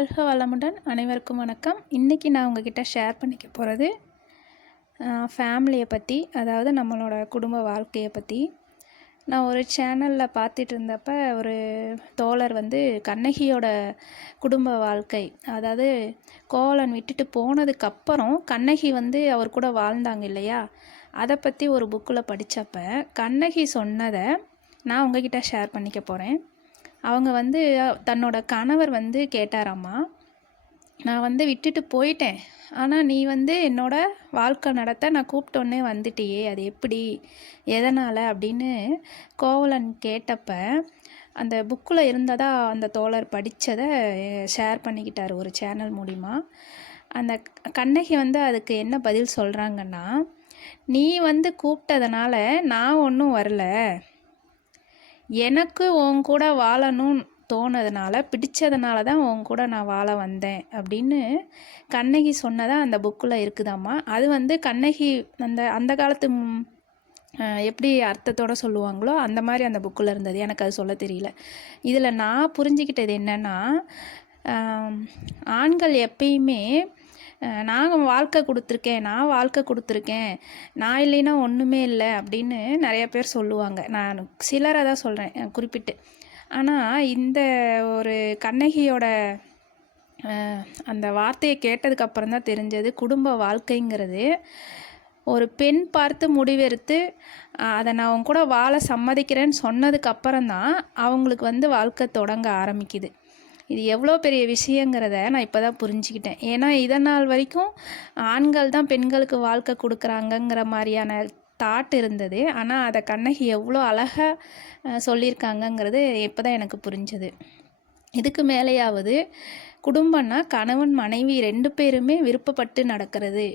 வாழ்க வளமுடன். அனைவருக்கும் வணக்கம். இன்றைக்கி நான் உங்ககிட்ட ஷேர் பண்ணிக்க போகிறது ஃபேமிலியை பற்றி, அதாவது நம்மளோட குடும்ப வாழ்க்கையை பற்றி. நான் ஒரு சேனலில் பார்த்துட்டு இருந்தப்போ ஒரு தோழர் கண்ணகியோட குடும்ப வாழ்க்கை, அதாவது கோவலன் விட்டுட்டு போனதுக்கப்புறம் கண்ணகி அவர் கூட வாழ்ந்தாங்க இல்லையா, அதை பற்றி ஒரு புக்கில் படித்தப்ப கண்ணகி சொன்னதை நான் உங்ககிட்ட ஷேர் பண்ணிக்க போகிறேன். அவங்க தன்னோட கணவர் கேட்டாராம்மா, நான் விட்டுட்டு போயிட்டேன், ஆனால் நீ என்னோட வாழ்க்கை நடத்த நான் கூப்பிட்டோன்னே வந்துட்டியே, அது எப்படி, எதனால் அப்படின்னு கோவலன் கேட்டப்ப அந்த புக்கில் இருந்ததா அந்த தோழர் படித்ததை ஷேர் பண்ணிக்கிட்டார் ஒரு சேனல் மூலிமா. அந்த கண்ணகி அதுக்கு என்ன பதில் சொல்கிறாங்கன்னா, நீ கூப்பிட்டதுனால நான் ஒன்றும் வரல, எனக்கு உன் கூட வாழணும்னு தோணுறதுனால, பிடிச்சதுனால தான் உன் கூட நான் வாழ வந்தேன் அப்படின்னு கண்ணகி சொன்னதாக அந்த புக்கில் இருக்குதாம்மா. அது கண்ணகி அந்த காலத்து எப்படி அர்த்தத்தோடு சொல்லுவாங்களோ அந்த மாதிரி அந்த புக்கில் இருந்தது. எனக்கு அது சொல்ல தெரியல. இதில் நான் புரிஞ்சுக்கிட்டது என்னென்னா, ஆண்கள் எப்பயுமே நான் வாழ்க்கை கொடுத்துருக்கேன், நான் இல்லைன்னா ஒன்றுமே இல்லை அப்படின்னு நிறைய பேர் சொல்லுவாங்க. நான் சிலரை தான் சொல்கிறேன் குறிப்பிட்டு. ஆனால் இந்த ஒரு கண்ணகியோட அந்த வார்த்தையை கேட்டதுக்கப்புறம் தான் தெரிஞ்சது, குடும்ப வாழ்க்கைங்கிறது ஒரு பெண் பார்த்து முடிவெடுத்து அதை நான் அவங்க கூட வாழ சம்மதிக்கிறேன்னு சொன்னதுக்கப்புறம் தான் அவங்களுக்கு வாழ்க்கை தொடங்க ஆரம்பிக்குது. இது எவ்வளோ பெரிய விஷயங்கிறத நான் இப்போ தான் புரிஞ்சுக்கிட்டேன். ஏன்னா இதனால் வரைக்கும் ஆண்கள் தான் பெண்களுக்கு வாழ்க்கை கொடுக்குறாங்கங்கிற மாதிரியான தாட் இருந்தது. ஆனால் அதை கண்ணகி எவ்வளோ அழகாக சொல்லியிருக்காங்கங்கிறது இப்போ தான் எனக்கு புரிஞ்சது. இதுக்கு மேலேயாவது குடும்பம்னா கணவன் மனைவி 2 பேருமே விருப்பப்பட்டு நடக்கிறது,